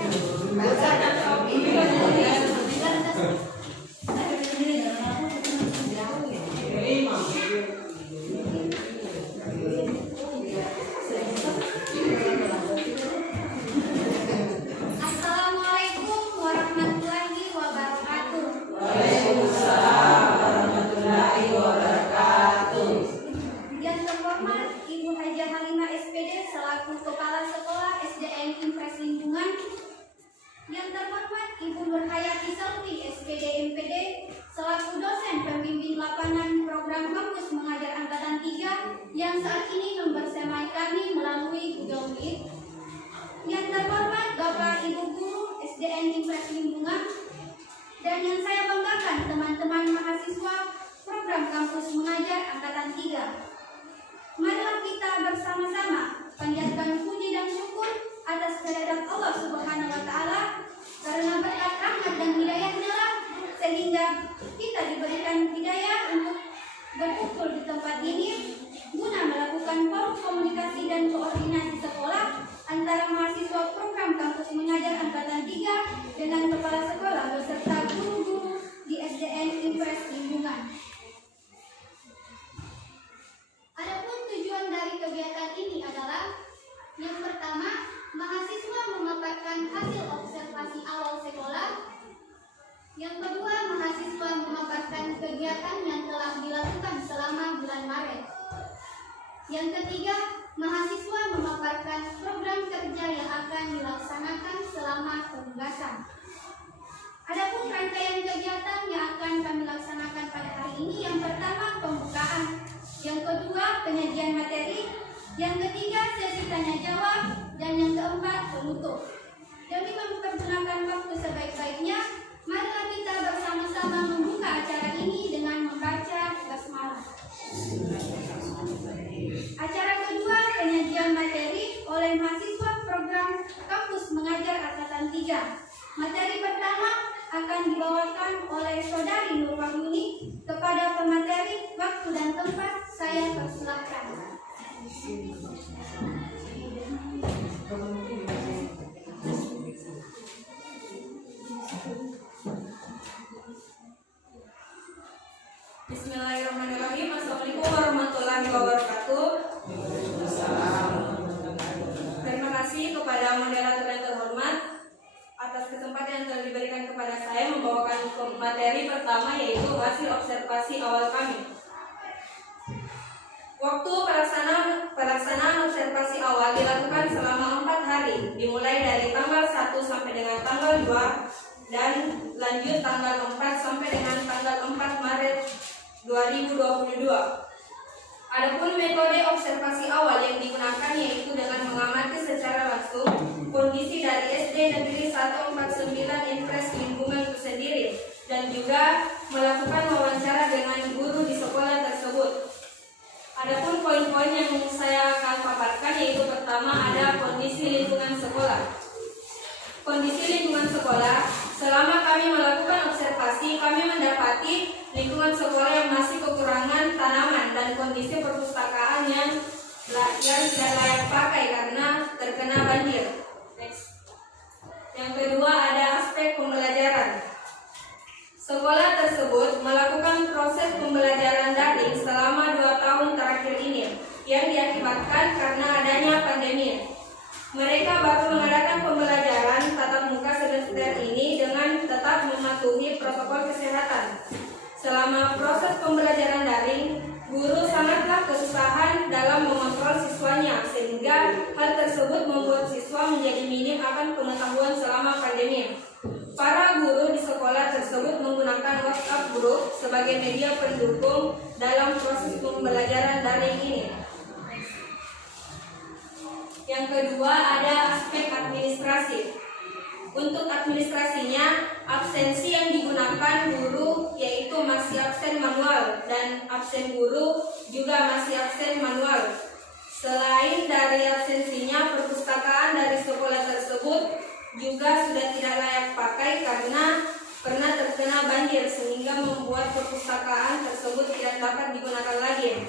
Assalamualaikum warahmatullahi wabarakatuh. Waalaikumsalam warahmatullahi wabarakatuh. Yang terhormat Ibu Hajah Halimah SPD selaku Kepala Sekolah SDN Impres Lingkungan. Yang terhormat Ibu Nurhayati Selvi SPD MPD selaku dosen pembimbing lapangan program kampus mengajar angkatan 3 yang saat ini membersamai kami melalui Google Meet. Yang terhormat Bapak Ibu Guru SDN Impres Lingkungan dan yang saya banggakan teman-teman mahasiswa program kampus mengajar angkatan 3. Marilah kita bersama-sama panjatkan puji dan syukur atas kehadirat Allah Subhanahu wa taala karena berkat rahmat dan hidayahnya lah sehingga kita diberikan hidayah untuk berkumpul di tempat ini guna melakukan forum komunikasi dan koordinasi sekolah antara mahasiswa program kampus mengajar angkatan 3 dengan kepala sekolah beserta guru-guru di SDN Impres Lingkungan. Adapun tujuan dari kegiatan ini adalah yang pertama, mahasiswa memaparkan hasil observasi awal sekolah. Yang kedua, mahasiswa memaparkan kegiatan yang telah dilakukan selama bulan Maret. Yang ketiga, mahasiswa memaparkan program kerja yang akan dilaksanakan selama penugasan. Adapun rangkaian kegiatan yang akan kami laksanakan pada hari ini, yang pertama pembukaan, yang kedua penyajian materi, yang ketiga sesi tanya jawab, dan yang keempat penutup. Demi mempergunakan waktu sebaik-baiknya, marilah kita bersama-sama membuka acara ini dengan membaca basmalah. Acara kedua penyajian materi oleh mahasiswa program kampus mengajar angkatan 3. Materi pertama akan dibawakan oleh Saudari Nur Wahyuni. Kepada pemateri, waktu dan tempat saya persilahkan. Bismillahirrahmanirrahim. Assalamualaikum warahmatullahi wabarakatuh. Terima kasih kepada moderator yang terhormat atas kesempatan yang telah diberikan kepada saya membawakan materi pertama, yaitu hasil observasi awal kami. Waktu pelaksanaan observasi awal dilakukan selama 4 hari, dimulai dari tanggal 1 sampai dengan tanggal 2 dan lanjut tanggal 4 sampai dengan tanggal 4 Maret 2022. Adapun metode observasi awal yang digunakan yaitu dengan mengamati secara langsung kondisi dari SD Negeri 149 Impres Lingkungan itu sendiri dan juga melakukan wawancara dengan guru di sekolah tersebut. Adapun poin-poin yang saya akan paparkan yaitu pertama ada kondisi lingkungan sekolah. Kondisi lingkungan sekolah, selama kami melakukan observasi, kami mendapati lingkungan sekolah yang masih kekurangan tanaman dan kondisi perpustakaan yang tidak layak pakai karena terkena banjir. Next. Yang kedua ada aspek pembelajaran. Sekolah tersebut melakukan proses pembelajaran daring selama 2 tahun terakhir ini yang diakibatkan karena adanya pandemi. Mereka baru mengadakan pembelajaran tatap muka semester ini dengan tetap mematuhi protokol kesehatan. Selama proses pembelajaran daring, guru sangatlah kesusahan dalam mengontrol siswanya sehingga hal tersebut membuat siswa menjadi minim akan pengetahuan selama pandemi. Para guru di sekolah tersebut menggunakan WhatsApp group sebagai media pendukung dalam proses pembelajaran daring ini. Yang kedua ada aspek administrasi. Untuk administrasinya, absensi yang digunakan guru yaitu masih absen manual dan absen guru juga masih absen manual. Selain dari absensinya, perpustakaan dari sekolah tersebut juga sudah tidak layak pakai karena pernah terkena banjir sehingga membuat perpustakaan tersebut tidak dapat digunakan lagi.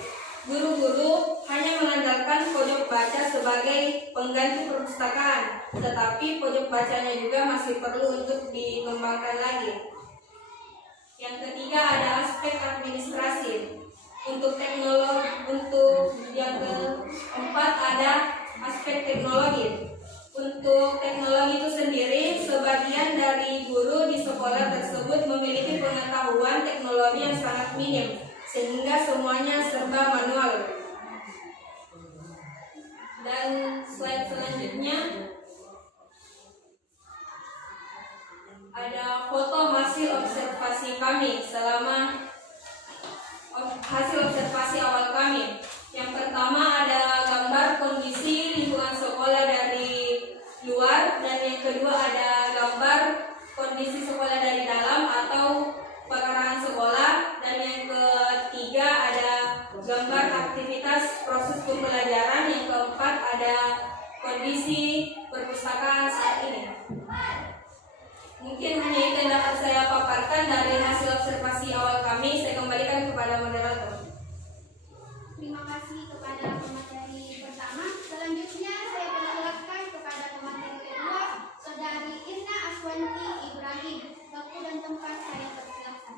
guru-guru hanya mengandalkan pojok baca sebagai pengganti perpustakaan, tetapi pojok bacanya juga masih perlu untuk dikembangkan lagi. Yang ketiga ada aspek administrasi. Untuk yang keempat ada aspek teknologi. Untuk teknologi itu sendiri, sebagian dari guru di sekolah tersebut memiliki pengetahuan teknologi yang sangat minim, sehingga semuanya serba manual. Dan slide selanjutnya ada foto hasil observasi kami selama hasil observasi awal kami. Yang pertama ada gambar kondisi lingkungan sekolah dari luar, dan yang kedua ada gambar kondisi sekolah dari dalam atau pengarahan sekolah, dan yang ketiga ada gambar aktivitas proses pembelajaran, yang keempat ada kondisi perpustakaan saat ini. Mungkin hanya itu yang dapat saya paparkan dari hasil observasi awal kami. Saya kembalikan kepada moderator. Terima kasih kepada pemateri pertama. Selanjutnya saya persilakan kepada pemateri kedua, Saudari Irna Aswanti Ibrahim. Waktu dan tempat saya persilakan.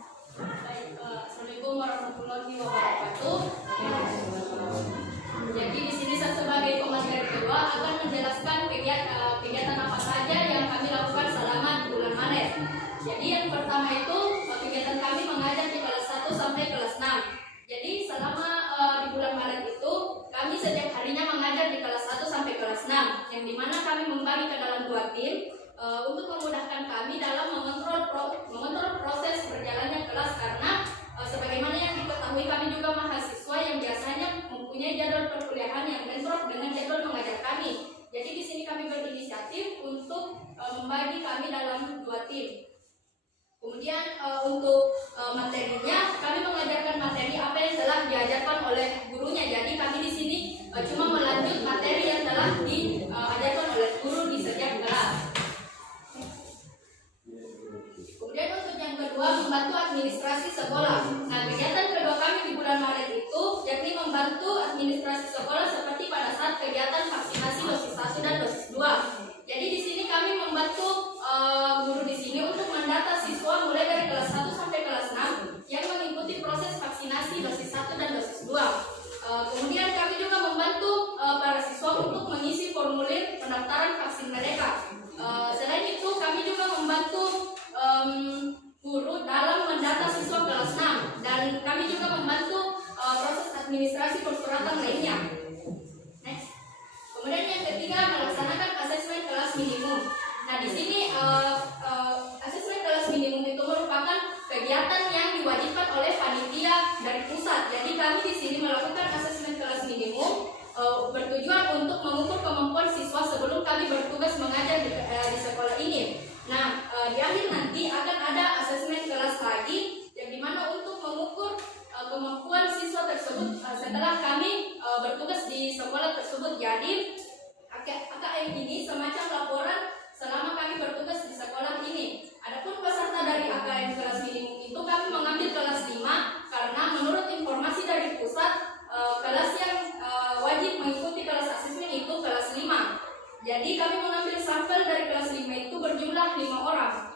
Baik, Assalamualaikum warahmatullahi wabarakatuh. Jadi di sini saya sebagai pemateri kedua akan menjelaskan kegiatan apa saja yang kami lakukan selama di bulan Maret. Jadi yang pertama itu kegiatan kami mengajar di kelas 1 sampai kelas 6. Jadi selama di bulan Maret itu kami setiap harinya mengajar di kelas 1 sampai kelas 6, yang dimana kami membagi ke dalam 2 tim untuk memudahkan kami dalam mengontrol proses berjalannya kelas, karena sebagaimana yang diketahui kami juga mahasiswa yang biasanya mempunyai jadwal perkuliahan yang bentrok dengan jadwal mengajar kami. Jadi di sini kami berinisiatif untuk membagi kami dalam 2 tim. Kemudian untuk materinya kami mengajarkan materi apa yang telah diajarkan oleh gurunya. Jadi kami di sini cuma melanjut materi yang telah diajarkan oleh guru di setiap kelas. Kemudian untuk yang kedua, membantu administrasi sekolah. Nah, kegiatan kedua kami di bulan Maret itu yakni membantu administrasi sekolah seperti pada saat kegiatan vaksinasi dosis 1 dan dosis 2. Jadi di sini kami membantu guru di sini untuk mendata siswa mulai dari kelas 1 sampai kelas 6 yang mengikuti proses vaksinasi dosis 1 dan dosis 2. Kemudian kami juga membantu para siswa untuk mengisi formulir pendaftaran vaksin mereka. Selain itu kami juga membantu guru dalam mendata siswa kelas 6, dan kami juga membantu proses administrasi persuratan lainnya. Next. Kemudian yang ketiga, melaksanakan asesmen kelas minimum. Nah, di sini asesmen kelas minimum itu merupakan kegiatan yang diwajibkan oleh panitia dari pusat. Jadi kami di sini melakukan asesmen kelas minimum bertujuan untuk mengukur kemampuan siswa sebelum kami bertugas mengajar di sekolah ini. Nah, di akhir nanti akan ada asesmen kelas lagi, yang dimana untuk mengukur kemampuan siswa tersebut setelah kami bertugas di sekolah tersebut. Jadi AKM ini semacam laporan selama kami bertugas di sekolah ini. Adapun peserta dari AKM kelas minimum itu kami mengambil kelas 5, karena menurut informasi dari pusat kelas yang wajib mengikuti kelas asesmen itu kelas 5. Jadi kami mengambil sampel dari kelas 5 itu berjumlah 5 orang.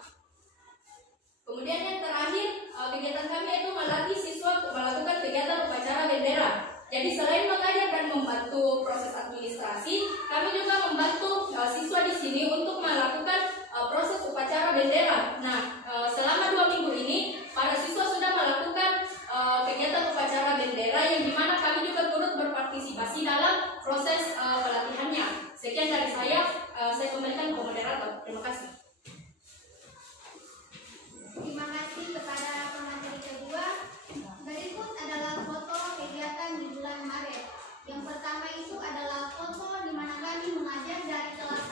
Kemudian yang terakhir, kegiatan kami itu melatih siswa melakukan kegiatan upacara bendera. Jadi selain mengajar dan membantu proses administrasi, kami juga membantu siswa di sini untuk melakukan proses upacara bendera. Nah, selama 2 minggu ini, para siswa sudah melakukan kegiatan upacara bendera, yang dimana kami juga turut berpartisipasi dalam proses pelatihannya. Sekian dari saya kembalikan ke moderator. Terima kasih. Terima kasih kepada pemateri kedua. Berikut adalah foto kegiatan di bulan Maret. Yang pertama itu adalah foto di mana kami mengajar dari kelas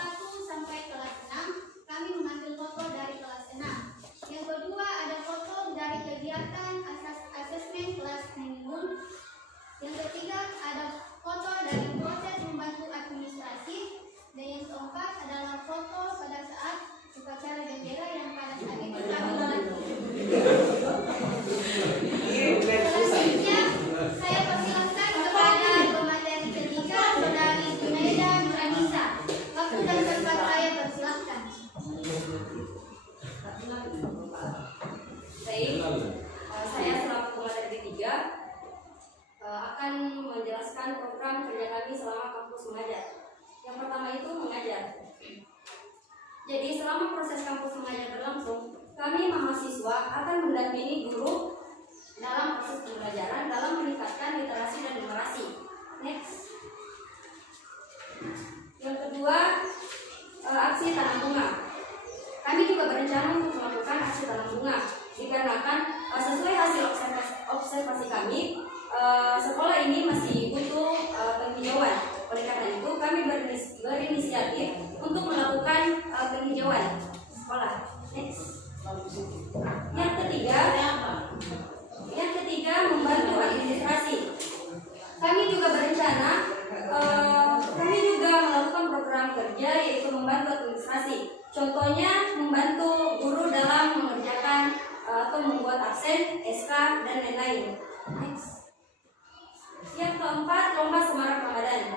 Baik, saya selaku pemateri D3 akan menjelaskan program kerja kami selama kampus mengajar. Yang pertama itu mengajar. Jadi selama proses kampus mengajar berlangsung, kami mahasiswa akan mendampingi guru dalam proses pembelajaran dalam meningkatkan literasi dan numerasi. Next. Yang kedua, aksi tanam bunga. Kami juga berencana untuk melakukan aksi tanam bunga dikarenakan sesuai hasil observasi kami, sekolah ini masih butuh penghijauan. Oleh karena itu, kami berinisiatif untuk melakukan penghijauan sekolah. Next. Yang ketiga, membantu administrasi. Kami juga berencana, kami juga melakukan program kerja yaitu membantu administrasi. Contohnya membantu guru dalam mengerjakan atau membuat absen, SK dan lain-lain. Next. Yang keempat, lomba semarak Ramadan.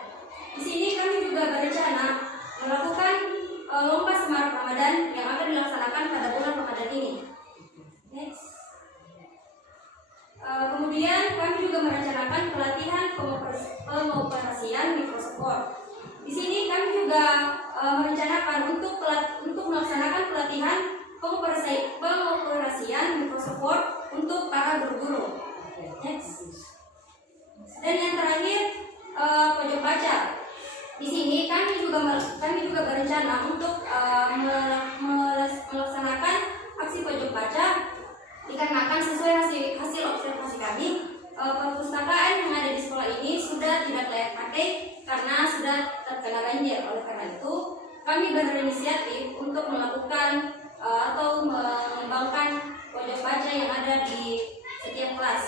Di sini kami juga berencana melakukan lomba semarak Ramadan yang akan dilaksanakan pada bulan Ramadan ini. Next. Kemudian kami juga merencanakan pelatihan pengoperasian Microsoft Word. Di sini kami juga merencanakan untuk melaksanakan pelatihan pengoperasian Microsoft Word untuk para guru-guru. Next. Dan yang terakhir, pojok baca. Di sini kami juga berencana untuk melaksanakan aksi pojok baca dikarenakan sesuai hasil observasi kami, perpustakaan yang ada di sekolah ini sudah tidak layak pakai karena sudah terkena banjir. Oleh karena itu, kami berinisiatif untuk melakukan atau mengembangkan pojok baca yang ada di setiap kelas.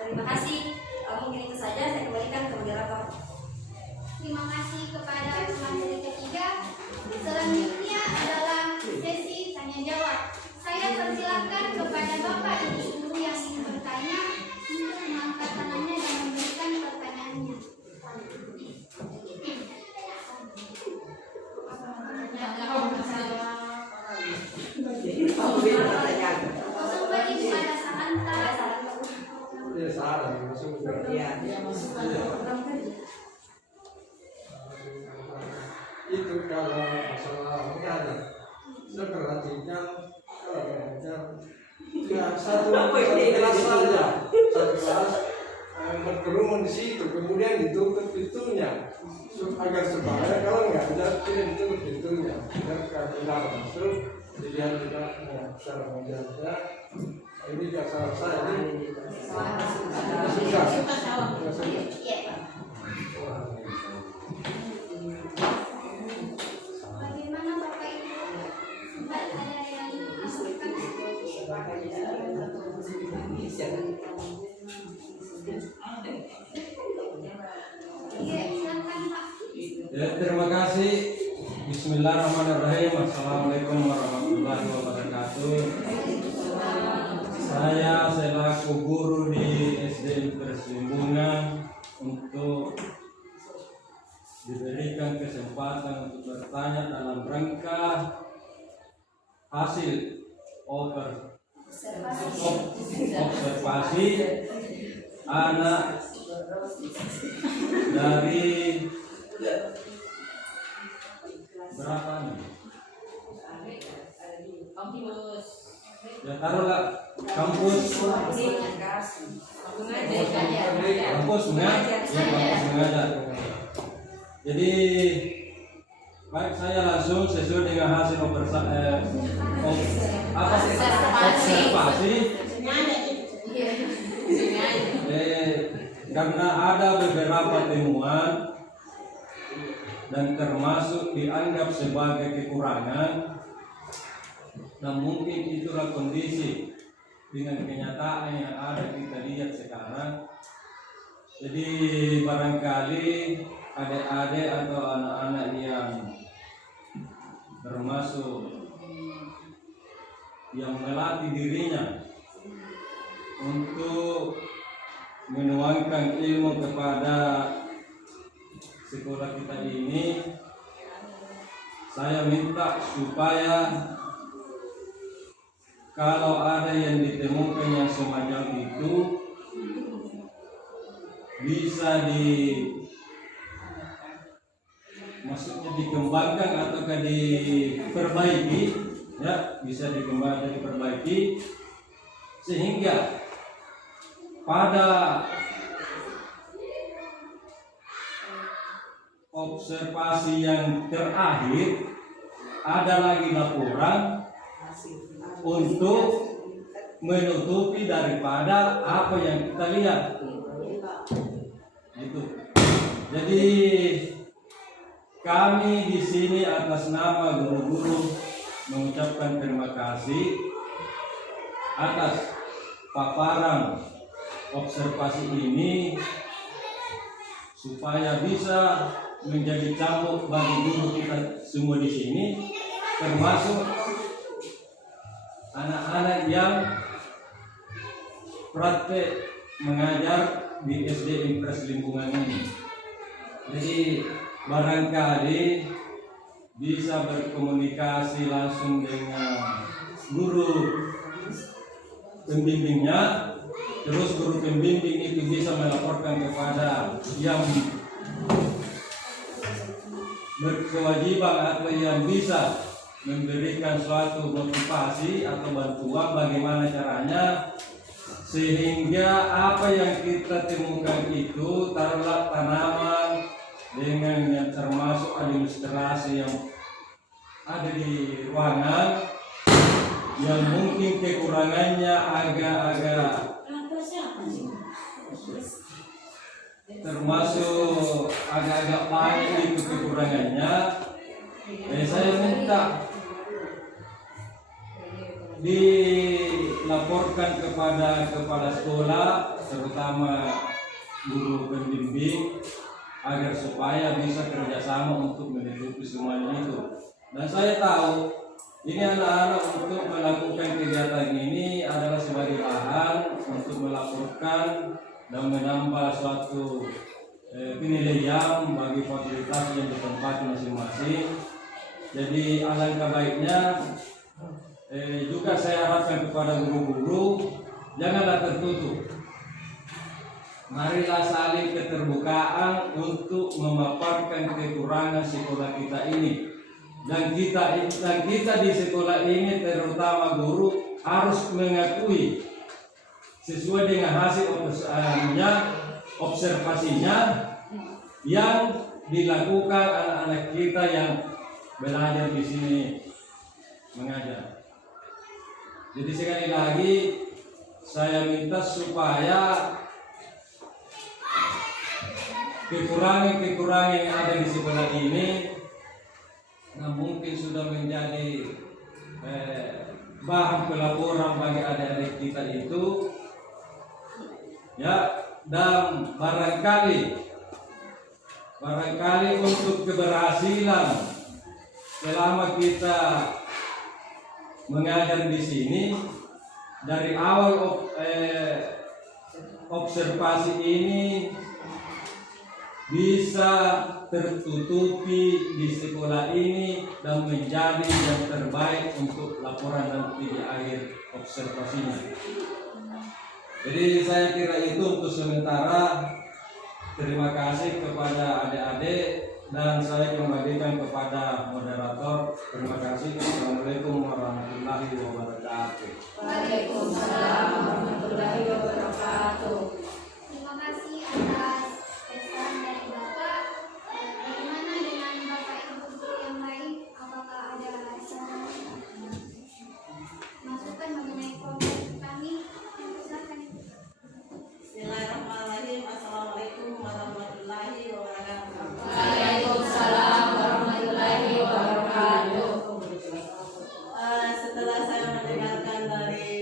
Terima kasih. Mungkin itu saja, saya kembalikan ke moderator. Terima kasih kepada pemateri ketiga. Selanjutnya adalah sesi tanya jawab. Saya persilakan kepada Bapak Ibu guru yang ingin bertanya untuk mengangkat tangannya dan memberikan pertanyaannya. Kembali kepada Sahanta. Itu kalau masalah mengajar, saya perhatikan kalau mengajar ya satu kelas saja, satu kelas berkerumun di situ, kemudian ditutup pintunya agar supaya kalau mengajar tidak ditutup pintunya, agar tidak masuk, dilihat juga cara mengajarnya. Ini kasar saya ini susah. Bagaimana Bapak Ibu? Sempat ada yang mengatakan? Iya, silakan Pak. Ya, terima kasih. Bismillahirrahmanirrahim. Assalamualaikum warahmatullahi wabarakatuh. Saya selaku guru di SD Perslimbungan untuk diberikan kesempatan untuk bertanya dalam rangka hasil observasi anak dari berapa nih? Ya taruhlah kampus mengajar. Jadi baik, saya langsung sesuai dengan hasil observasi. Karena ada beberapa temuan dan termasuk dianggap sebagai kekurangan, dan mungkin itulah kondisi dengan kenyataan yang ada kita lihat sekarang. Jadi barangkali adik-adik atau anak-anak yang termasuk yang melatih dirinya untuk menuangkan ilmu kepada sekolah kita ini, saya minta supaya kalau ada yang ditemukan yang semacam itu bisa maksudnya dikembangkan ataukah diperbaiki, ya bisa dikembangkan, diperbaiki sehingga pada observasi yang terakhir ada lagi laporan untuk menutupi daripada apa yang kita lihat. Gitu. Jadi kami di sini atas nama guru-guru mengucapkan terima kasih atas paparan observasi ini supaya bisa menjadi cambuk bagi guru kita semua di sini, termasuk anak-anak yang praktek mengajar di SD Impres Lingkungan ini. Jadi barangkali bisa berkomunikasi langsung dengan guru pembimbingnya, terus guru pembimbing itu bisa melaporkan kepada yang berkewajiban atau yang bisa memberikan suatu motivasi atau bantuan bagaimana caranya sehingga apa yang kita temukan itu taruhlah tanaman dengan yang termasuk administrasi yang ada di ruangan yang mungkin kekurangannya agak-agak termasuk agak-agak banyak itu kekurangannya. Saya minta dilaporkan kepada kepala sekolah, terutama guru pembimbing, agar supaya bisa kerjasama untuk menutupi semuanya itu. Dan saya tahu ini anak-anak untuk melakukan kegiatan ini adalah sebagai bahan untuk melaporkan dan menambah suatu penilaian bagi fasilitas yang ditempati masing-masing. Jadi alangkah baiknya juga saya harapkan kepada guru-guru janganlah tertutup. Marilah saling keterbukaan untuk memaparkan kekurangan sekolah kita ini. Dan kita di sekolah ini terutama guru harus mengakui sesuai dengan hasil observasinya yang dilakukan anak-anak kita yang belajar di sini mengajar. Jadi sekali lagi saya minta supaya kekurangan yang ada di sekolah ini nah mungkin sudah menjadi bahan pelaporan bagi adik-adik kita itu, ya, dan barangkali untuk keberhasilan selama kita mengajar di sini dari awal observasi ini bisa tertutupi di sekolah ini dan menjadi yang terbaik untuk laporan nanti di akhir observasinya. Jadi saya kira itu untuk sementara. Terima kasih kepada adik-adik dan saya kembalikan kepada moderator. Terima kasih. Assalamualaikum warahmatullahi wabarakatuh. Waalaikumsalam warahmatullahi wabarakatuh. Terima kasih atas pesan dari Bapak. Bagaimana dengan Bapak Ibu guru yang lain? Apakah ada saran masukan mengenai program kami? Silakan. Bismillahirrahmanirrahim. Assalamualaikum warahmatullahi wabarakatuh. Waalaikumsalam warahmatullahi wabarakatuh. Setelah saya mendengarkan dari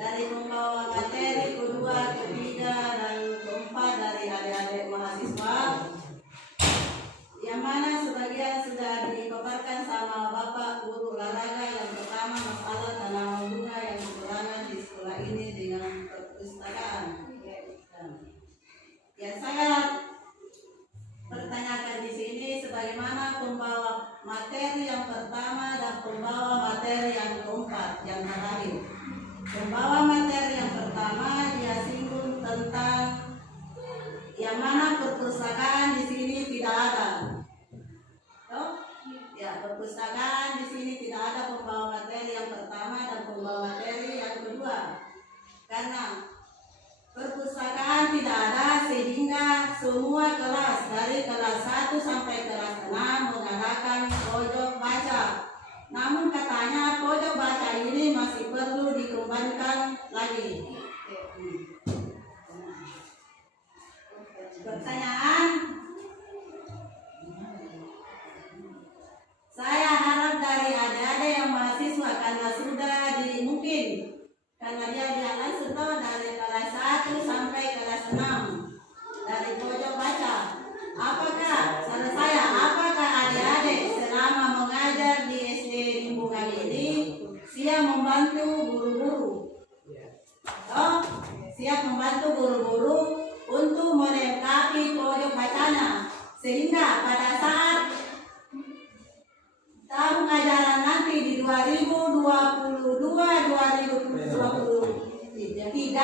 dari pembawa materi kedua, ketiga, dan keempat dari adik-adik mahasiswa, yang mana sebagian sudah dipaparkan sama Bapak Guru Olahraga. Yang pertama masalah tanaman bunga yang kekurangan di sekolah ini dengan perpustakaan. Yang saya pertanyakan di sini sebagai sebagaimana pembawa materi yang pertama dan pembawa materi yang keempat, yang terakhir. Pembawa materi yang pertama dia singgung tentang yang mana perpustakaan di sini tidak ada. Toh? Ya, perpustakaan di sini tidak ada pembawa materi yang pertama dan pembawa materi yang kedua. Karena perpustakaan tidak ada sehingga semua kelas dari kelas 1 sampai kelas 6 mengadakan pojok baca. Namun katanya pojok baca ini masih perlu dikembangkan lagi. Pertanyaan, saya harap dari adik-adik yang mahasiswa karena sudah mungkin karena dia langsung tahu dari kelas 1 sampai kelas 6 dari pojok baca. Apakah adik-adik selama mengajar di SD Limbungan ini siap membantu guru-guru? Oh, siap membantu guru-guru untuk melengkapi pojok bacanya sehingga pada saat tahun ajaran nanti di 2022-2023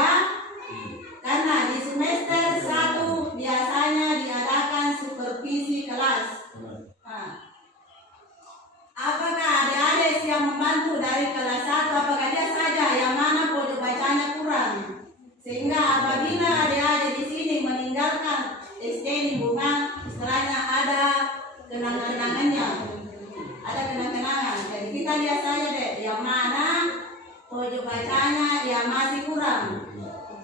karena di semester 1 biasanya diadakan supervisi kelas. Nah, apakah adik-adik siap membantu dari kelas 1? Apakah dia saja yang mana pojok bacanya kurang? Sehingga apabila adik-adik di sini meninggalkan SD Limbungan, istilahnya ada kenang-kenangannya, ada kenang-kenangan. Jadi kita lihat saja deh, yang mana pojok bacanya yang masih kurang.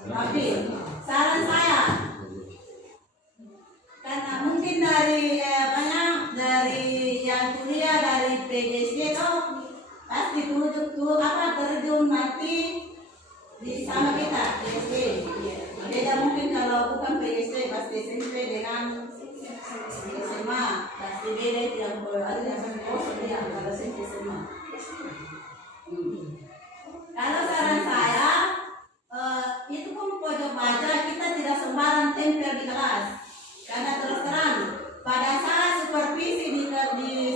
Tapi saran saya, karena mungkin dari dari yang kuliah dari PGSD itu pasti terjun nanti di sama kita PGSD. Beda mungkin kalau bukan PGSD pasti SMP dengan SMA pasti beda yang ada yang kalau SMA. Kalau saran saya itu pun pojok baca kita tidak sembarang tempel di kelas. Karena terus terang pada saat supervisi di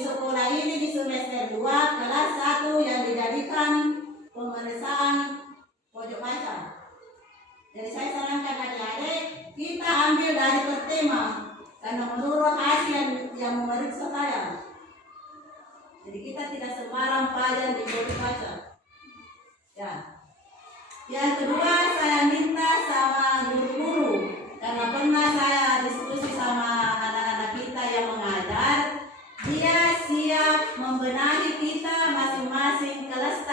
sekolah ini di semester 2 kelas 1 yang dijadikan pemeriksaan pojok baca. Jadi saya sarankan adik-adik kita ambil dari per tema karena menurut hasil yang memeriksa saya. Jadi kita tidak sembarang pelajaran di pojok baca. Ya. Yang kedua saya minta sama guru-guru karena pernah saya diskusi sama anak-anak kita yang mengajar, dia siap membenahi kita masing-masing kelas,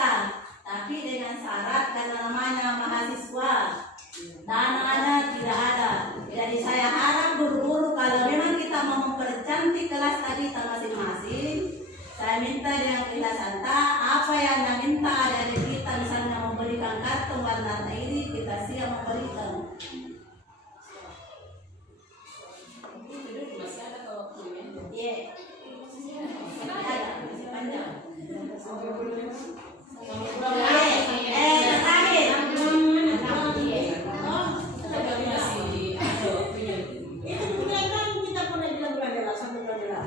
tapi dengan syarat karena namanya mahasiswa, dana tidak ada. Jadi saya harap guru-guru kalau memang kita mau mempercantik kelas kita masing-masing, saya minta dengan ikhlas santa apa yang minta dari kita, misalnya memberikan kartu warna ini kita siap memberikan. Iya. Masih panjang. Itu bulan kan kita pernah bilang bulan sampai bulan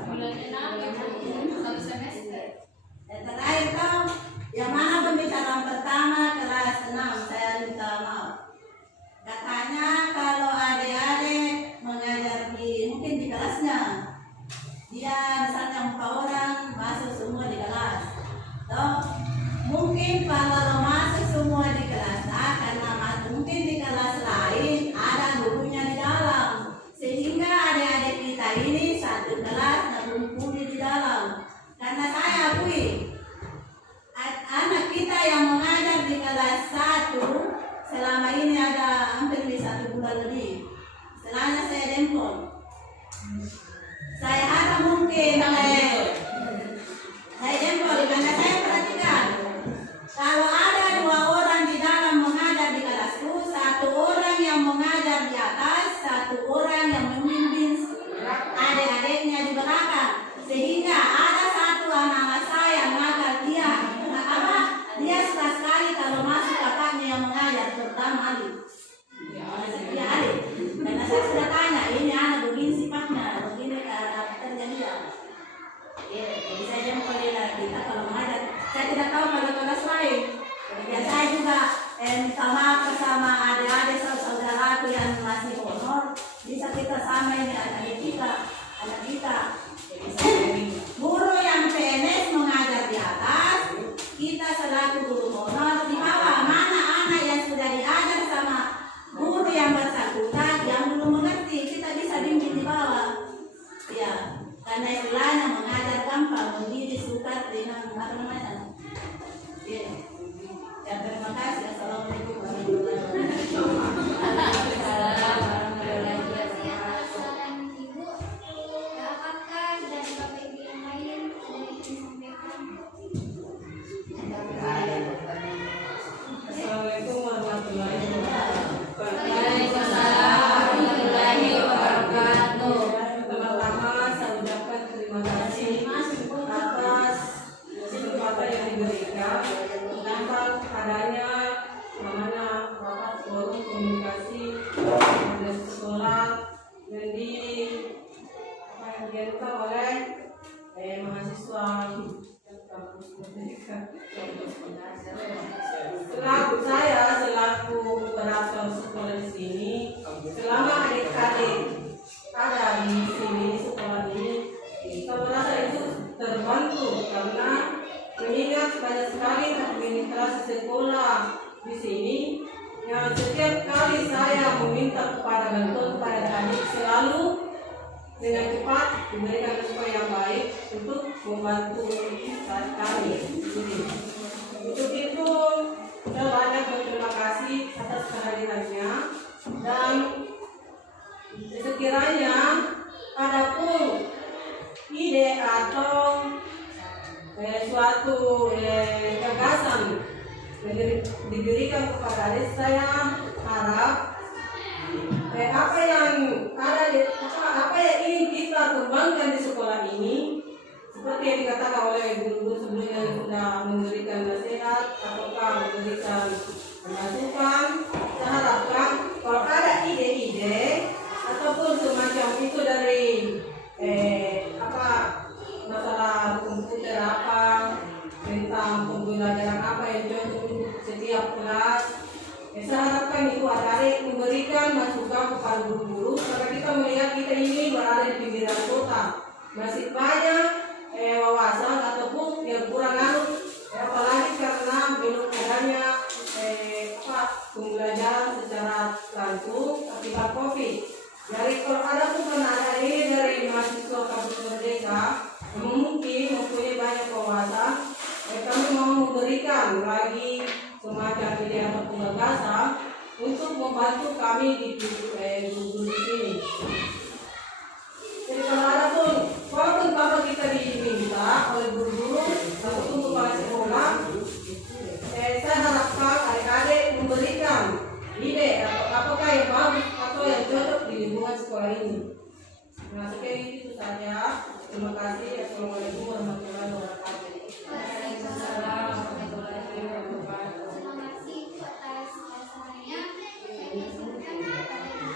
1 semester. Terakhir kau yang mana pembicaraan pertama kelas 6 saya minta maaf. Katanya kalau adik-adik mengajar mungkin di kelasnya, dia misalnya 4 orang masuk semua di kelas. Toh mungkin kalau masuk semua di kelas karena mungkin di kelas lain ada gurunya di dalam, sehingga adik-adik kita ini satu kelas dan berkumpul di dalam. Karena saya akui anak kita yang mengajar di kelas 1 selama ini ada hampir di 1 bulan lebih. Setelahnya saya dempol. Saya harap mungkin saya dempol karena saya perhatikan kalau ada istilahnya mengajar gampang, mendiri suka dengan apa namanya. Ya, ya terima kasih. Assalamualaikum warahmatullahi wabarakatuh. Salam Ibu. Apakah dari Bapak Ibu yang lain ada yang ingin sampaikan? Assalamualaikum warahmatullahi wabarakatuh. Waalaikumsalam warahmatullahi wabarakatuh. Pertama-tama saya ucapkan terima kasih atas kesempatan yang diberikan tentang adanya namanya rapat forum komunikasi pada sekolah yang dihadirkan oleh mahasiswa kampus Merdeka. Selaku saya selaku operator sekolah di sini, selama adik-adik ada di sini di sekolah ini, kita merasa itu terbantu karena mengingat banyak sekali administrasi sekolah di sini yang setiap kali saya meminta kepada bantuan kepada adik selalu dengan cepat diberikan respon yang baik untuk membantu saat kami di sini. Untuk itu saya banyak berterima kasih atas kehadirannya dan sekiranya adapun ide atau suatu gagasan yang diberikan kepada adik, saya harap apa yang ingin kita kembangkan di sekolah ini seperti yang dikatakan oleh guru-guru sebelumnya yang sudah memberikan nasihat ataukah memberikan masukan. Saya harapkan kalau ada ide-ide ataupun semacam itu dari masalah komputer apa, tentang pembelajaran apa yang cocok untuk setiap kelas, saya harapkan itu adik memberikan masukan kepada guru-guru karena kita melihat kita ini berada di pinggiran kota, masih banyak wawasan ataupun yang kurang apalagi karena belum adanya pembelajaran secara langsung akibat COVID. Jadi kalau ada pun ada ini dari mahasiswa kampus Merdeka yang mungkin mempunyai banyak wawasan, kami mau memberikan lagi semacam ide atau gagasan untuk membantu kami di guru-guru di sini. Jadi kalau ada pun, walaupun tanpa kita diminta oleh guru-guru ataupun kepala sekolah, saya harapkan adik-adik memberikan ide atau apakah yang bagus atau yang cocok di lingkungan sekolah ini. Nah, sekian itu saja. Terima kasih. Assalamualaikum warahmatullahi wabarakatuh. Waalaikumsalam warahmatullahi wabarakatuh. Terima kasih Ibu atas ulasannya. Saya persilakan kepada Ibu.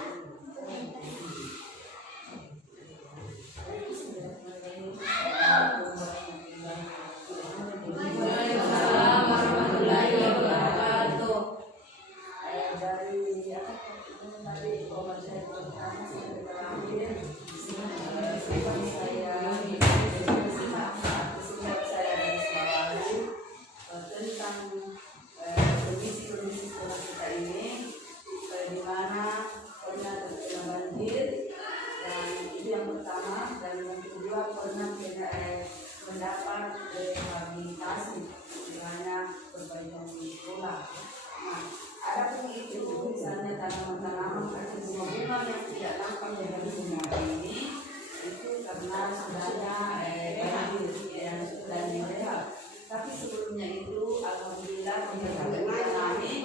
Waalaikumsalam warahmatullahi wabarakatuh. Dari saya pertama sampai terakhir, tentang kondisi sekolah kita ini, di mana pernah terkena banjir, dan itu yang pertama, dan yang kedua pernah mendapat rehabilitasi di mana perbaikan sekolah. Nah, ada pun itu misalnya tanaman-tanaman atau bunga-bunga yang tidak nampak dengan bunga ini, itu karena sudahnya dan sudah direhab. Tapi sebelumnya itu alhamdulillah pemerintah mengalami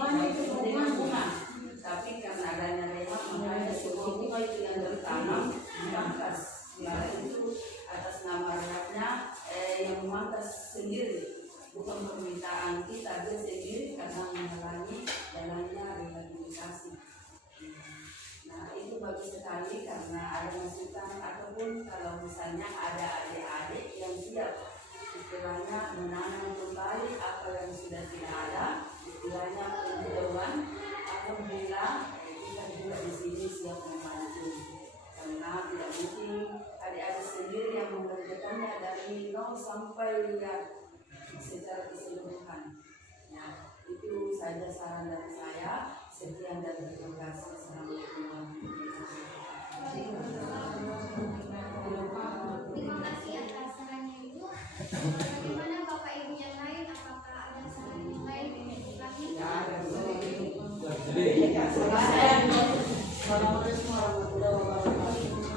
dengan bunga. Tapi karena adanya rehab makanya sebuah bunga itu yang tertanam memangkas. Ya itu atas nama rehabnya yang memangkas sendiri. Bukan permintaan kita, dia sendiri karena mengalami jalannya rehabilitasi. Nah itu bagus sekali karena ada masukan ataupun kalau misalnya ada adik-adik yang siap istilahnya menanam kembali apa yang sudah tidak ada, istilahnya penghijauan. Alhamdulillah kita juga di sini siap membantu karena tidak mungkin adik-adik sendiri yang mengerjakannya dari nol sampai secara keseluruhan. Nah, itu saja saran dari saya. Sekian dan terima kasih. Assalamualaikum warahmatullahi wabarakatuh. Terima kasih atas Bagaimana Bapak Ibu yang lain? Apakah ada saran yang lain yang diulangi? Jadi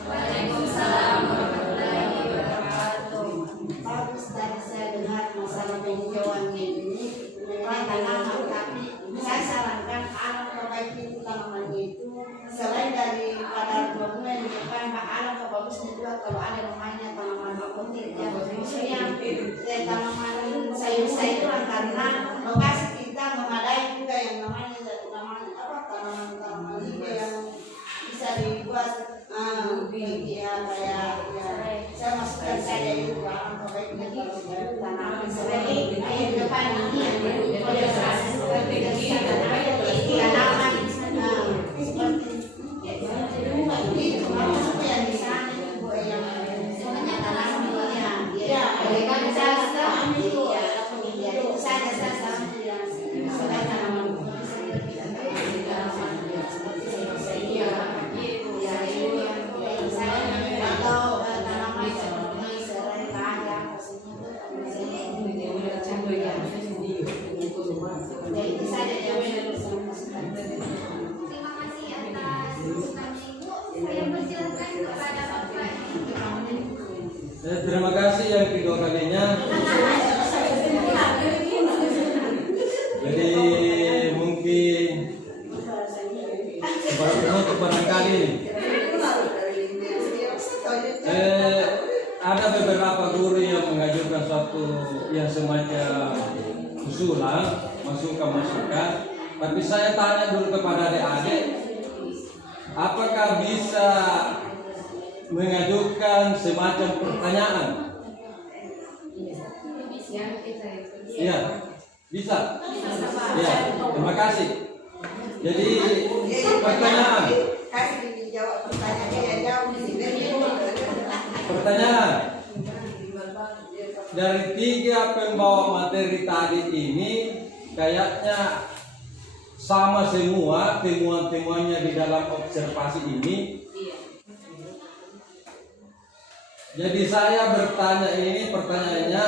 Waalaikumsalam warahmatullahi wabarakatuh. Bagus tadi saya dengar masalah peninjauan ini memang tanaman, tapi saya sarankan alam perbaiki tanaman itu selain daripada bunga di depan, alam kebagusnya juga kalau ada namanya tanaman penting ya, khususnya tanaman sayur-sayuran karena lokasi kita memadai juga yang namanya tanaman hijau yang bisa dibuat ya kayak saya masukkan saja itu alam perbaiki tanaman seperti di depan ini tanaman Terima kasih atas masukannya Ibu. Saya persilakan kepada Bapak. terima kasih yang kedua kalinya. Jadi mungkin untuk barangkali ada beberapa guru yang mengajukan suatu yang semacam usulan, masukan. Tapi saya tanya dulu kepada adik-adik, apakah bisa mengajukan semacam pertanyaan? Iya, bisa. Ya, terima kasih. Jadi pertanyaan. Pertanyaan. Dari 3 pembawa materi tadi ini kayaknya sama semua temuan-temuannya di dalam observasi ini. Jadi saya bertanya ini, pertanyaannya,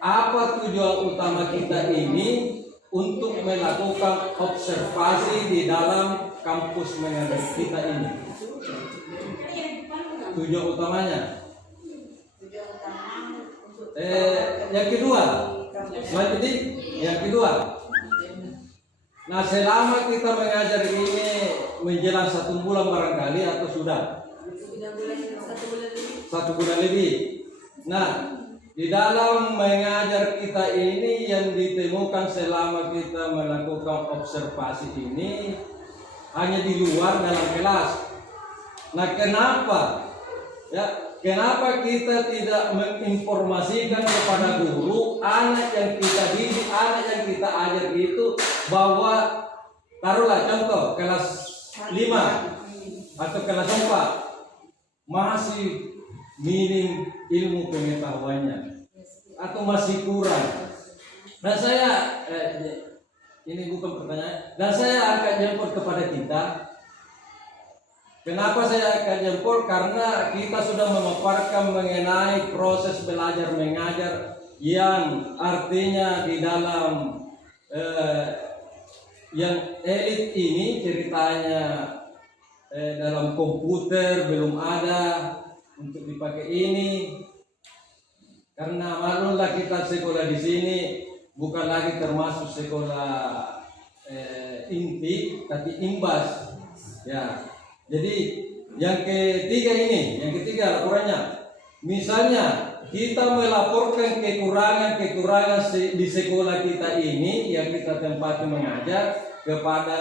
apa tujuan utama kita ini untuk melakukan observasi di dalam kampus mengajar kita ini? Tujuan utamanya. Yang kedua, selanjutnya yang kedua. Nah, selama kita mengajar ini menjelang 1 bulan barangkali atau sudah 1 bulan lebih. Nah, di dalam mengajar kita ini yang ditemukan selama kita melakukan observasi ini hanya di luar dalam kelas. Nah, kenapa? Kenapa kita tidak menginformasikan kepada guru anak yang kita didik, anak yang kita ajar itu bahwa taruhlah contoh kelas 5 atau kelas 4 masih minim ilmu pengetahuannya atau masih kurang. Dan saya ini bukan pertanyaan, dan saya akan jemput kepada kita. Kenapa saya akan jempol? Karena kita sudah memaparkan mengenai proses belajar mengajar yang artinya di dalam yang elit ini ceritanya dalam komputer belum ada untuk dipakai ini. Karena maklumlah kita sekolah di sini bukan lagi termasuk sekolah inti, tapi imbas. Ya. Jadi yang ketiga laporannya, misalnya kita melaporkan kekurangan di sekolah kita ini yang kita tempati mengajar kepada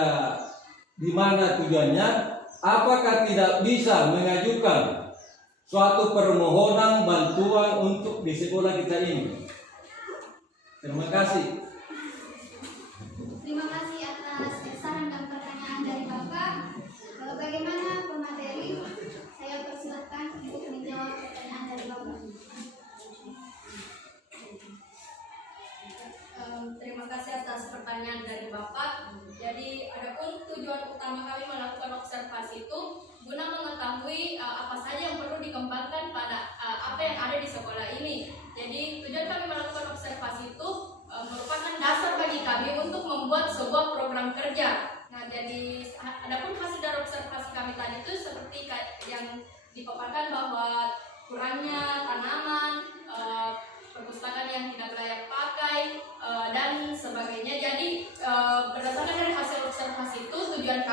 di mana tujuannya, apakah tidak bisa mengajukan suatu permohonan bantuan untuk di sekolah kita ini? Terima kasih. Terima kasih atas saran dan pertanyaan dari Bapak. Bagaimana pemateri? Saya persilahkan untuk menjawab pertanyaan dari Bapak. Terima kasih atas pertanyaan dari Bapak. Jadi, adapun tujuan utama kami melakukan observasi itu guna mengetahui apa saja yang perlu dikembangkan pada apa yang ada di sekolah ini. Jadi, tujuan kami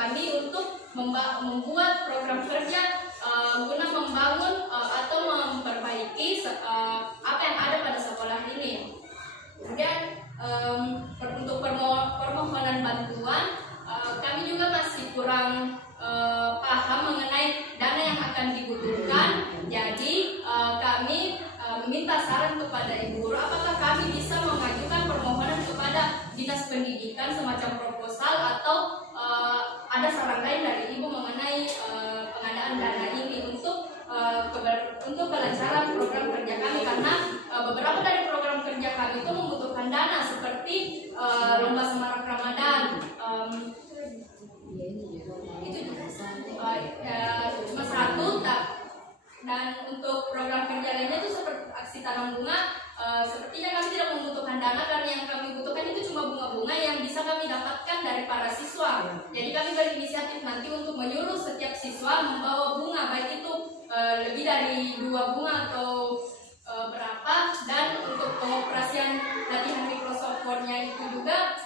kami untuk membuat program kerja guna membangun atau memperbaiki apa yang ada pada sekolah ini. Kemudian untuk permohonan bantuan, kami juga masih kurang paham mengenai dana yang akan dibutuhkan. Jadi kami meminta saran kepada Ibu Guru, apakah kami bisa mengajukan permohonan kepada Dinas Pendidikan semacam proposal, atau ada saran lain dari Ibu mengenai pengadaan dana ini untuk kelancaran program kerja kami, karena beberapa dari program kerja kami itu membutuhkan dana seperti lomba semarak Ramadan, itu cuma satu, dan untuk program kerja lainnya itu seperti aksi tanam bunga, sepertinya kami tidak membutuhkan dana, karena yang kami butuhkan itu cuma bunga-bunga yang bisa kami dapatkan dari para siswa. Jadi kami berinisiatif nanti untuk menyuruh setiap siswa membawa bunga, baik itu lebih dari 2 bunga atau berapa. Dan untuk pengoperasian latihan Microsoft Word-nya itu juga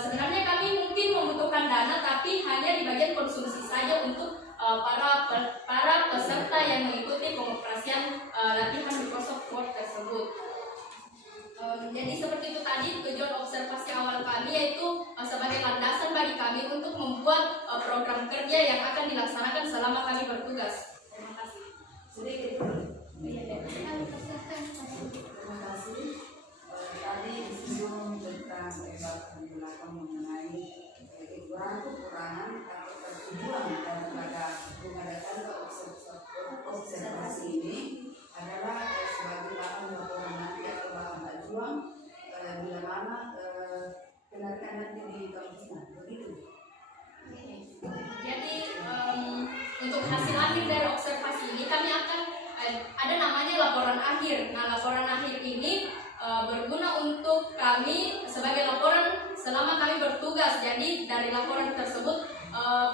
sebenarnya kami mungkin membutuhkan dana, tapi hanya di bagian konsumsi saja untuk para peserta yang mengikuti pengoperasian latihan Microsoft Word tersebut. Jadi seperti itu tadi tujuan observasi awal kami, yaitu sebagai landasan bagi kami untuk membuat program kerja yang akan dilaksanakan selama kami bertugas. Terima kasih. Sedikit. Terima kasih. Tadi disinggung tentang penjelasan mengenai kekurangan atau pertujuan daripada mengadakan observasi ini adalah sebagai bahan laporan nanti atau bahan ajuan bila mana kenaikan nanti di kampusnya, begitu. Jadi untuk hasil akhir dari observasi ini kami akan ada namanya laporan akhir. Nah, laporan akhir ini berguna untuk kami sebagai laporan selama kami bertugas. Jadi dari laporan tersebut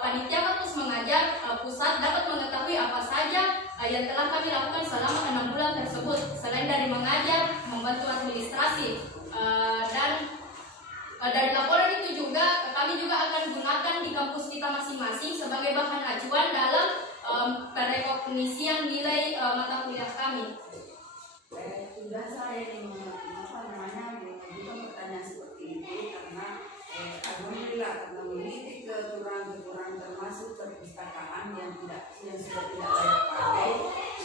panitia kampus mengajar pusat dapat mengetahui apa saja yang telah kami lakukan selama 6 bulan tersebut, selain dari mengajar, membantu administrasi, dan dari laporan itu juga kami juga akan gunakan di kampus kita masing-masing sebagai bahan acuan dalam perekognisian nilai mata kuliah kami. Sudah saya mengajukan pertanyaan seperti itu karena alhamdulillah karena memiliki kekurangan termasuk perpustakaan yang sudah tidak layak pakai.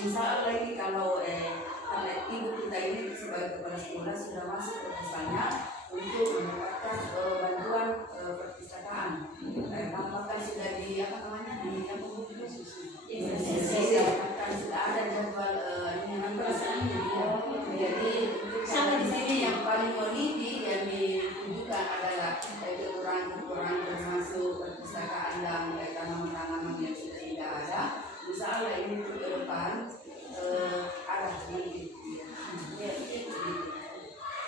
Misal lagi kalau karena ibu kita ini sebagai kepala sekolah sudah masuk ke desanya untuk mendapatkan bantuan perpustakaan. Apakah sudah di apa namanya di apa sudah ada jadwal jadi sama di sini yang paling meniti yang ditujukan adalah kekurangan termasuk perpustakaan dan tanaman-tanaman yang sudah tidak ada. Misalnya ini untuk ke depan ada nanti.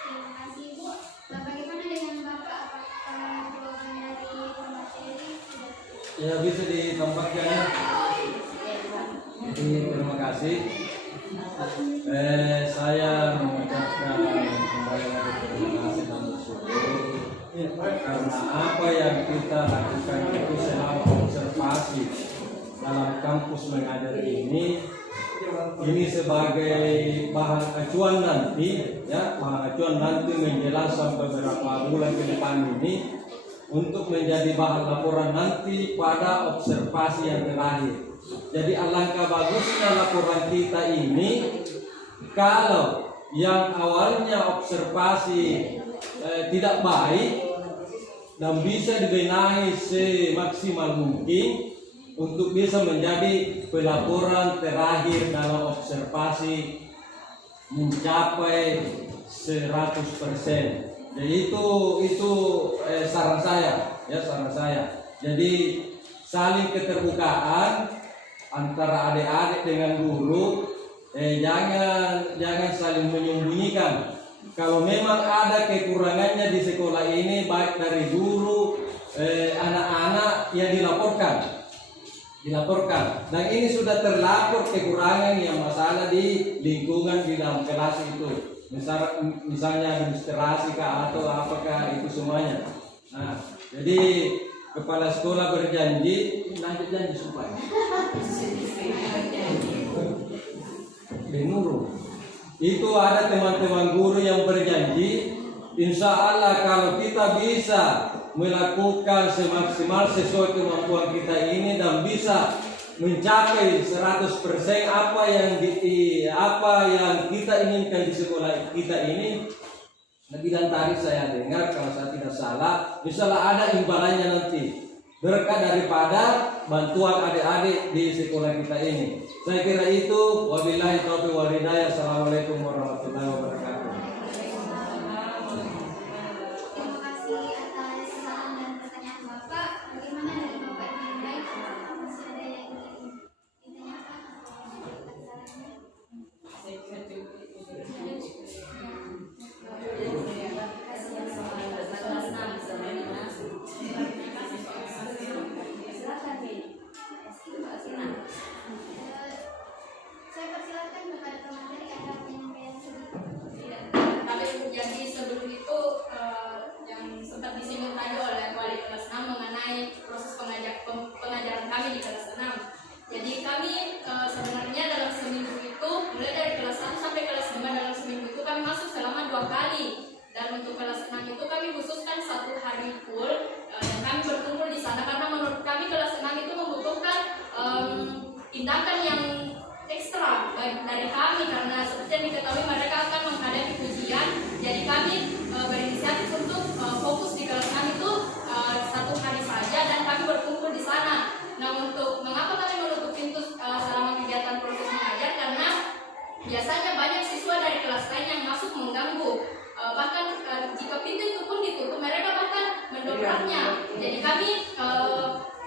Terima kasih Bu. Bagaimana dengan Bapak? Apakah jawaban dari pemateri sudah? Ya, bisa ditambahkan. Jadi, terima kasih. Saya mengucapkan kembali lagi terima kasih dan bersyukur karena apa yang kita lakukan itu selama observasi dalam kampus mengajar ini sebagai bahan acuan nanti, ya, bahan acuan nanti menjelang sampai beberapa bulan ke depan ini untuk menjadi bahan laporan nanti pada observasi yang terakhir. Jadi alangkah bagusnya laporan kita ini kalau yang awalnya observasi tidak baik dan bisa dibenahi semaksimal mungkin untuk bisa menjadi pelaporan terakhir dalam observasi mencapai 100%. Jadi itu saran saya, ya, saran saya. Jadi saling keterbukaan antara adik-adik dengan guru, jangan saling menyembunyikan. Kalau memang ada kekurangannya di sekolah ini baik dari guru, anak-anak, ya dilaporkan. Dan ini sudah terlapor kekurangan yang masalah di lingkungan di dalam kelas itu. Misalnya administrasi kah atau apakah itu semuanya. Nah, jadi kepala sekolah berjanji, lanjut janji supaya Benuru. Itu ada teman-teman guru yang berjanji, insya Allah kalau kita bisa melakukan semaksimal sesuai kemampuan kita ini dan bisa mencapai 100% apa yang kita inginkan di sekolah kita ini. Dan tadi saya dengar kalau saya tidak salah, misalnya ada imbalannya nanti berkat daripada bantuan adik-adik di sekolah kita ini. Saya kira itu. Wabillahi taufiq wal hidayah. Assalamualaikum warahmatullahi wabarakatuh. Terima kasih atas saran dan pertanyaan Bapak. Bagaimana dari Bapak yang baik? Masih ada yang ingin ditanyakan atau menyampaikan sarannya? Silakan, Bi. Saya persilakan kepada teman dari ada penyampaian sedikit. Tapi jadi sebelum itu yang sempat disinggung tadi oleh wali kelas 6 mengenai proses pengajaran kami di kelas 6. Jadi kami sebenarnya dalam seminggu itu, mulai dari kelas 1 sampai kelas 5 dalam seminggu itu kami masuk selama 2 kali. Dan untuk kelas 6 itu kami khususkan 1 hari full dan kami berkumpul di sana karena menurut kami kelas 6 itu membutuhkan tindakan yang ekstra dari kami karena seperti yang diketahui mereka akan menghadapi ujian. Jadi kami berinisiatif untuk fokus di kelas 6 itu 1 hari saja dan kami berkumpul di sana. Nah, untuk mengapa kami menutup pintu selama kegiatan proses mengajar, karena biasanya banyak siswa dari kelas lain yang masuk mengganggu. Bahkan jika pintu itu pun ditutup, mereka bahkan mendobraknya. Jadi kami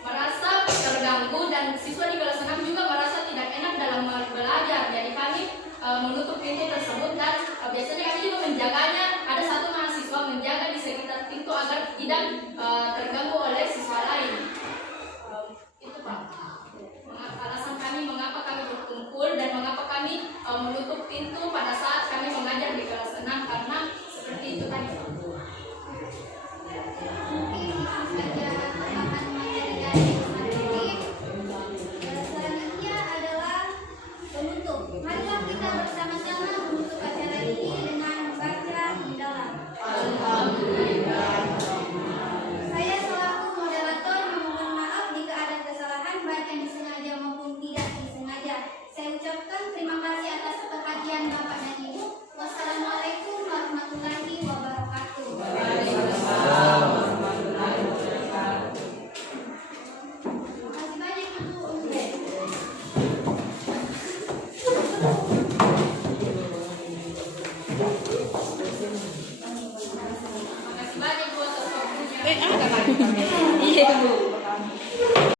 merasa terganggu dan siswa di kelas 6 juga merasa tidak enak dalam belajar. Jadi kami menutup pintu tersebut dan biasanya kami juga menjaganya. Ada 1 mahasiswa menjaga di sekitar pintu agar tidak terganggu oleh siswa lain. Itu Pak. Alasan kami mengapa kami berkumpul dan mengapa kami menutup pintu pada saat kami mengajar di kelas 6 karena seperti itu tadi Pak. Mungkin langsung saja tambahan materi dari materi. Selanjutnya adalah penutup. Marilah kita bersama-sama menutup acara ini dengan membaca hamdalah. Saya selaku moderator memohon maaf jika ada kesalahan baik yang disengaja maupun tidak disengaja. Saya ucapkan terima kasih atas perhatian Bapak dan Ibu. Wassalamualaikum warahmatullahi wabarakatuh. Terima kasih banyak Ibu Umbe. Terima kasih banyak buat waktunya. Iya, Bu.